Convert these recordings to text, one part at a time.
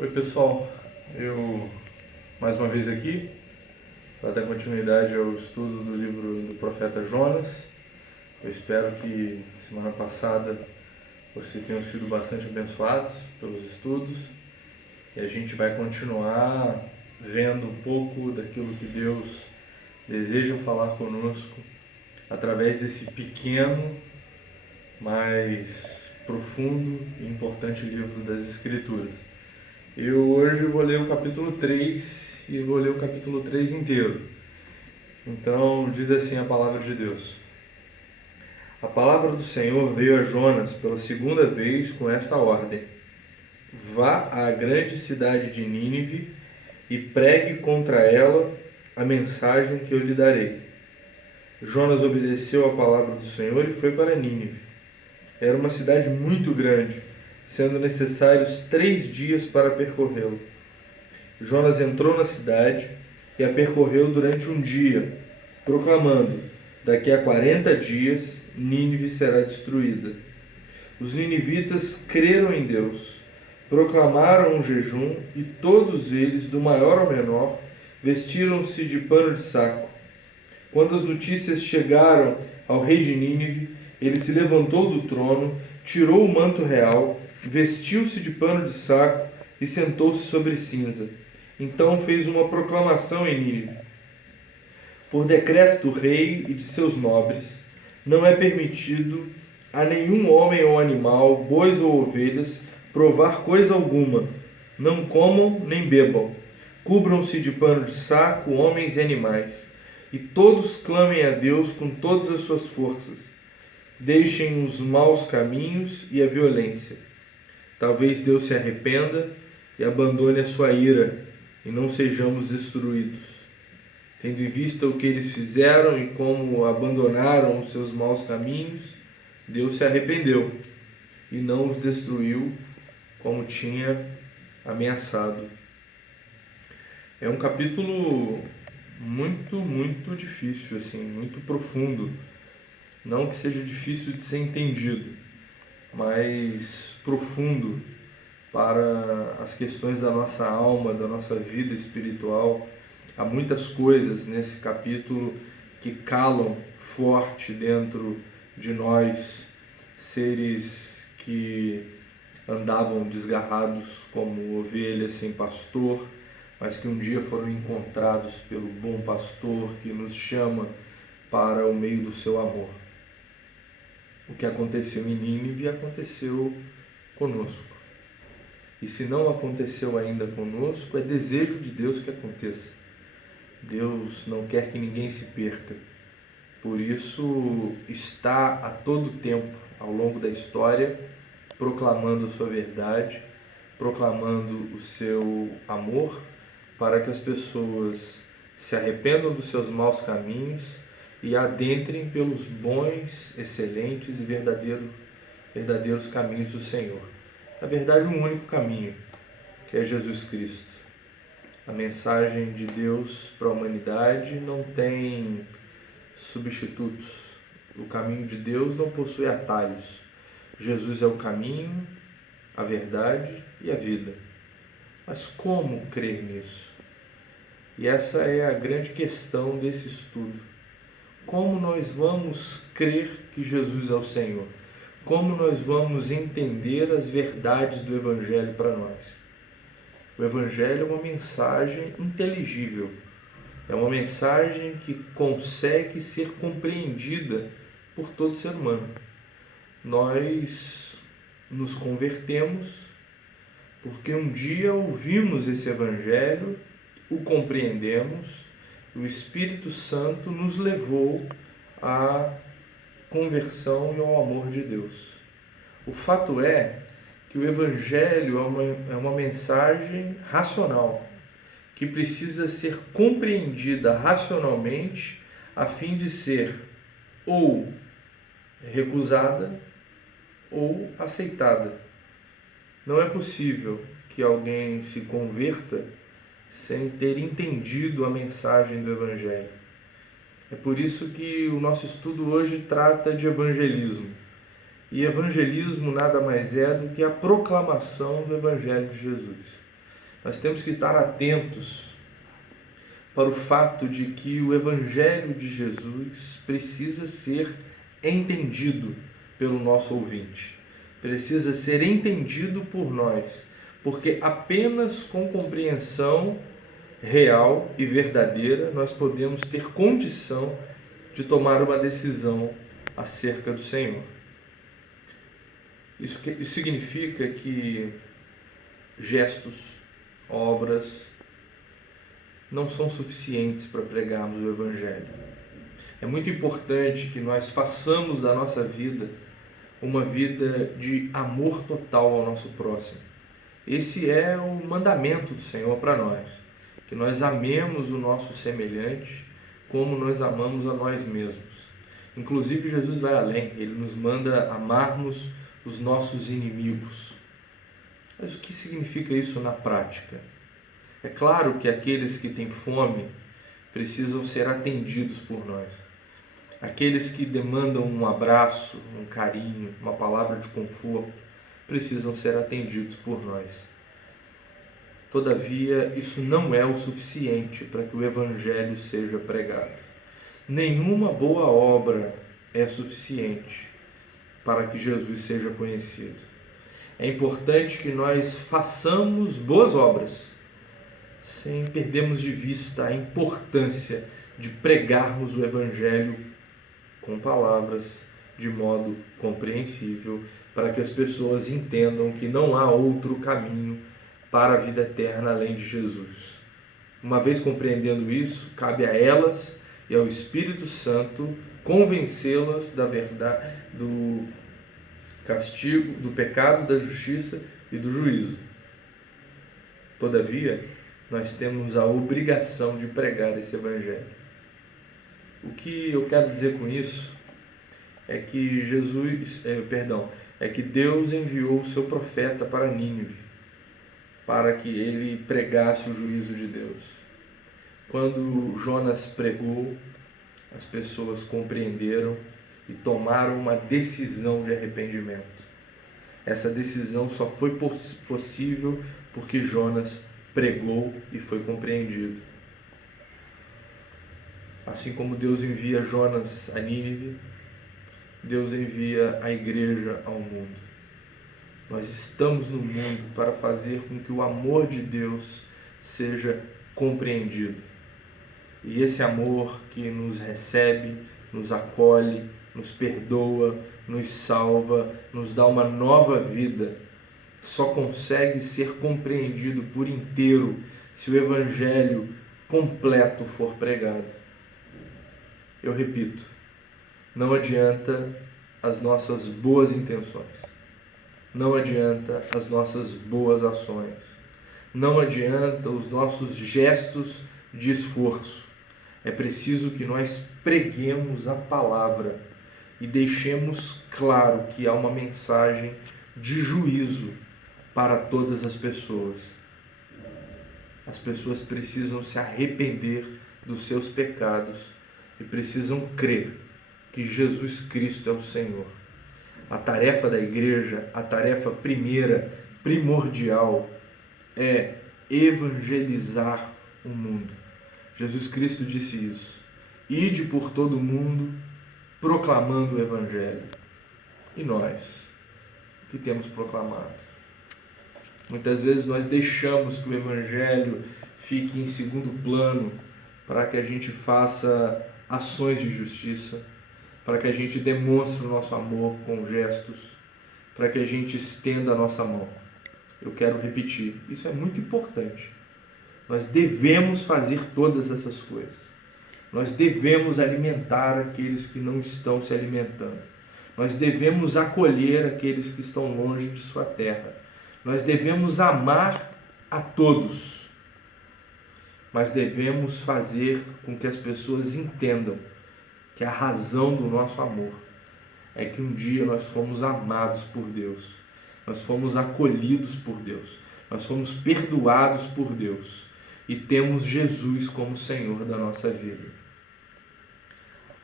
Oi pessoal, eu mais uma vez aqui para dar continuidade ao estudo do livro do profeta Jonas. Eu espero que semana passada vocês tenham sido bastante abençoados pelos estudos e a gente vai continuar vendo um pouco daquilo que Deus deseja falar conosco através desse pequeno, mas profundo e importante livro das Escrituras. Eu hoje vou ler o capítulo 3 e vou ler o capítulo 3 inteiro. Então, diz assim a palavra de Deus. A palavra do Senhor veio a Jonas pela segunda vez com esta ordem: Vá à grande cidade de Nínive e pregue contra ela a mensagem que eu lhe darei. Jonas obedeceu à palavra do Senhor e foi para Nínive. Era uma cidade muito grande, sendo necessários 3 dias para percorrê-la. Jonas entrou na cidade e a percorreu durante um dia, proclamando: daqui a 40 dias Nínive será destruída. Os ninivitas creram em Deus, proclamaram um jejum e todos eles, do maior ao menor, vestiram-se de pano de saco. Quando as notícias chegaram ao rei de Nínive, ele se levantou do trono, tirou o manto real, vestiu-se de pano de saco e sentou-se sobre cinza. Então fez uma proclamação em Nínive: por decreto do rei e de seus nobres, não é permitido a nenhum homem ou animal, bois ou ovelhas, provar coisa alguma. Não comam nem bebam. Cubram-se de pano de saco homens e animais. E todos clamem a Deus com todas as suas forças. Deixem os maus caminhos e a violência. Talvez Deus se arrependa e abandone a sua ira, e não sejamos destruídos. Tendo em vista o que eles fizeram e como abandonaram os seus maus caminhos, Deus se arrependeu e não os destruiu como tinha ameaçado. É um capítulo muito difícil, assim, muito profundo. Não que seja difícil de ser entendido, mas profundo para as questões da nossa alma, da nossa vida espiritual. Há muitas coisas nesse capítulo que calam forte dentro de nós, seres que andavam desgarrados como ovelhas sem pastor, mas que um dia foram encontrados pelo bom pastor que nos chama para o meio do seu amor. O que aconteceu em Nínive aconteceu conosco. E se não aconteceu ainda conosco, é desejo de Deus que aconteça. Deus não quer que ninguém se perca. Por isso está a todo tempo, ao longo da história, proclamando a sua verdade, proclamando o seu amor, para que as pessoas se arrependam dos seus maus caminhos e adentrem pelos bons, excelentes e verdadeiros caminhos do Senhor. Na verdade, um único caminho, que é Jesus Cristo. A mensagem de Deus para a humanidade não tem substitutos. O caminho de Deus não possui atalhos. Jesus é o caminho, a verdade e a vida. Mas como crer nisso? E essa é a grande questão desse estudo. Como nós vamos crer que Jesus é o Senhor? Como nós vamos entender as verdades do Evangelho para nós? O Evangelho é uma mensagem inteligível, é uma mensagem que consegue ser compreendida por todo ser humano. Nós nos convertemos porque um dia ouvimos esse Evangelho, o compreendemos, o Espírito Santo nos levou à conversão e ao amor de Deus. O fato é que o Evangelho é uma mensagem racional, que precisa ser compreendida racionalmente a fim de ser ou recusada ou aceitada. Não é possível que alguém se converta sem ter entendido a mensagem do Evangelho. É por isso que o nosso estudo hoje trata de evangelismo. E evangelismo nada mais é do que a proclamação do Evangelho de Jesus. Nós temos que estar atentos para o fato de que o Evangelho de Jesus precisa ser entendido pelo nosso ouvinte, precisa ser entendido por nós, porque apenas com compreensão real e verdadeira nós podemos ter condição de tomar uma decisão acerca do Senhor. Isso significa que gestos, obras, não são suficientes para pregarmos o Evangelho. É muito importante que nós façamos da nossa vida uma vida de amor total ao nosso próximo. Esse é o mandamento do Senhor para nós, que nós amemos o nosso semelhante como nós amamos a nós mesmos. Inclusive, Jesus vai além, ele nos manda amarmos os nossos inimigos. Mas o que significa isso na prática? É claro que aqueles que têm fome precisam ser atendidos por nós. Aqueles que demandam um abraço, um carinho, uma palavra de conforto, precisam ser atendidos por nós. Todavia, isso não é o suficiente para que o Evangelho seja pregado. Nenhuma boa obra é suficiente para que Jesus seja conhecido. É importante que nós façamos boas obras, sem perdermos de vista a importância de pregarmos o Evangelho com palavras de modo compreensível, para que as pessoas entendam que não há outro caminho para a vida eterna além de Jesus. Uma vez compreendendo isso, cabe a elas e ao Espírito Santo convencê-las da verdade, do castigo, do pecado, da justiça e do juízo. Todavia, nós temos a obrigação de pregar esse Evangelho. O que eu quero dizer com isso é que Deus enviou o seu profeta para Nínive, para que ele pregasse o juízo de Deus. Quando Jonas pregou, as pessoas compreenderam e tomaram uma decisão de arrependimento. Essa decisão só foi possível porque Jonas pregou e foi compreendido. Assim como Deus envia Jonas a Nínive, Deus envia a igreja ao mundo. Nós estamos no mundo para fazer com que o amor de Deus seja compreendido. E esse amor que nos recebe, nos acolhe, nos perdoa, nos salva, nos dá uma nova vida, só consegue ser compreendido por inteiro se o Evangelho completo for pregado. Eu repito, não adianta as nossas boas intenções, não adianta as nossas boas ações, não adianta os nossos gestos de esforço. É preciso que nós preguemos a palavra e deixemos claro que há uma mensagem de juízo para todas as pessoas. As pessoas precisam se arrepender dos seus pecados e precisam crer que Jesus Cristo é o Senhor. A tarefa da igreja, a tarefa primeira, primordial, é evangelizar o mundo. Jesus Cristo disse isso. Ide por todo o mundo, proclamando o Evangelho. E nós, o que temos proclamado? Muitas vezes nós deixamos que o Evangelho fique em segundo plano para que a gente faça ações de justiça, para que a gente demonstre o nosso amor com gestos, para que a gente estenda a nossa mão. Eu quero repetir, isso é muito importante. Nós devemos fazer todas essas coisas. Nós devemos alimentar aqueles que não estão se alimentando. Nós devemos acolher aqueles que estão longe de sua terra. Nós devemos amar a todos. Mas devemos fazer com que as pessoas entendam que a razão do nosso amor é que um dia nós fomos amados por Deus. Nós fomos acolhidos por Deus. Nós fomos perdoados por Deus. E temos Jesus como Senhor da nossa vida.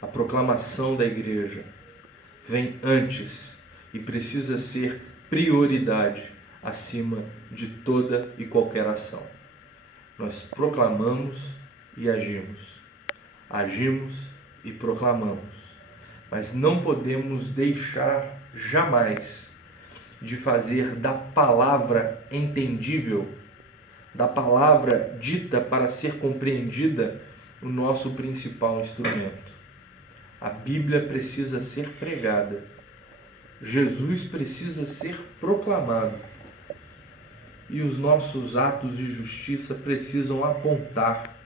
A proclamação da igreja vem antes e precisa ser prioridade acima de toda e qualquer ação. Nós proclamamos e agimos. Agimos e proclamamos. Mas não podemos deixar jamais de fazer da palavra entendível, da palavra dita para ser compreendida, o nosso principal instrumento. A Bíblia precisa ser pregada. Jesus precisa ser proclamado. E os nossos atos de justiça precisam apontar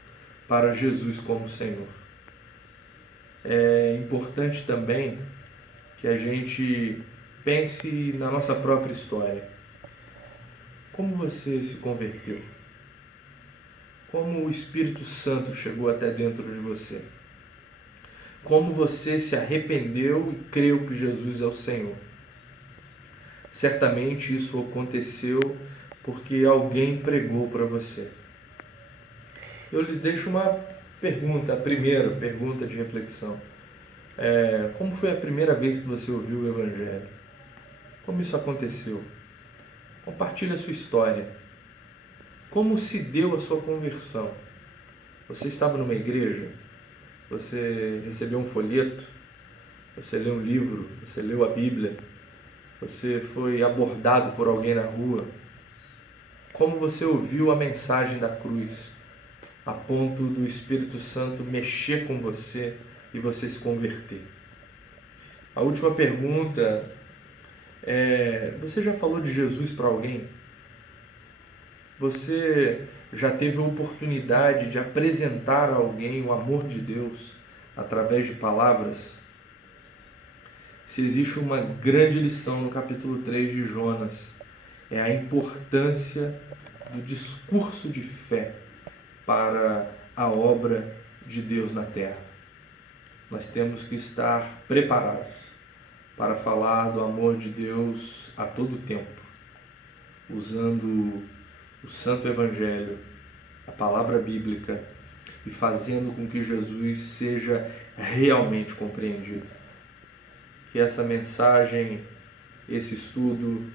para Jesus como Senhor. É importante também que a gente pense na nossa própria história. Como você se converteu? Como o Espírito Santo chegou até dentro de você? Como você se arrependeu e creu que Jesus é o Senhor? Certamente isso aconteceu porque alguém pregou para você. Eu lhe deixo uma pergunta, a primeira pergunta de reflexão. Como foi a primeira vez que você ouviu o Evangelho? Como isso aconteceu? Compartilhe a sua história. Como se deu a sua conversão? Você estava numa igreja? Você recebeu um folheto? Você leu um livro? Você leu a Bíblia? Você foi abordado por alguém na rua? Como você ouviu a mensagem da cruz, a ponto do Espírito Santo mexer com você e você se converter? A última pergunta é: você já falou de Jesus para alguém? Você já teve a oportunidade de apresentar a alguém o amor de Deus através de palavras? Se existe uma grande lição no capítulo 3 de Jonas, é a importância do discurso de fé para a obra de Deus na terra. Nós temos que estar preparados para falar do amor de Deus a todo tempo, usando o Santo Evangelho, a palavra bíblica, e fazendo com que Jesus seja realmente compreendido. Que essa mensagem, esse estudo,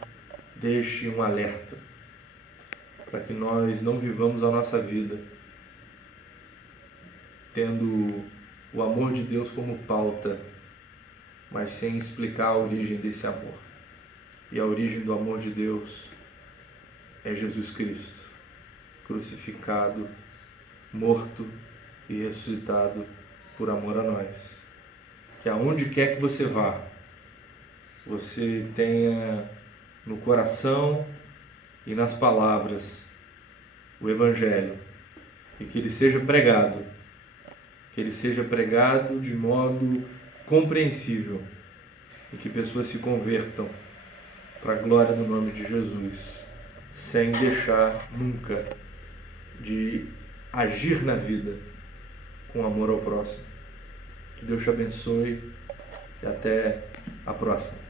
deixe um alerta para que nós não vivamos a nossa vida tendo o amor de Deus como pauta, mas sem explicar a origem desse amor. E a origem do amor de Deus é Jesus Cristo, crucificado, morto e ressuscitado por amor a nós. Que aonde quer que você vá, você tenha no coração e nas palavras o Evangelho, e que ele seja pregado, de modo compreensível, e que pessoas se convertam para a glória do nome de Jesus, sem deixar nunca de agir na vida com amor ao próximo. Que Deus te abençoe e até a próxima.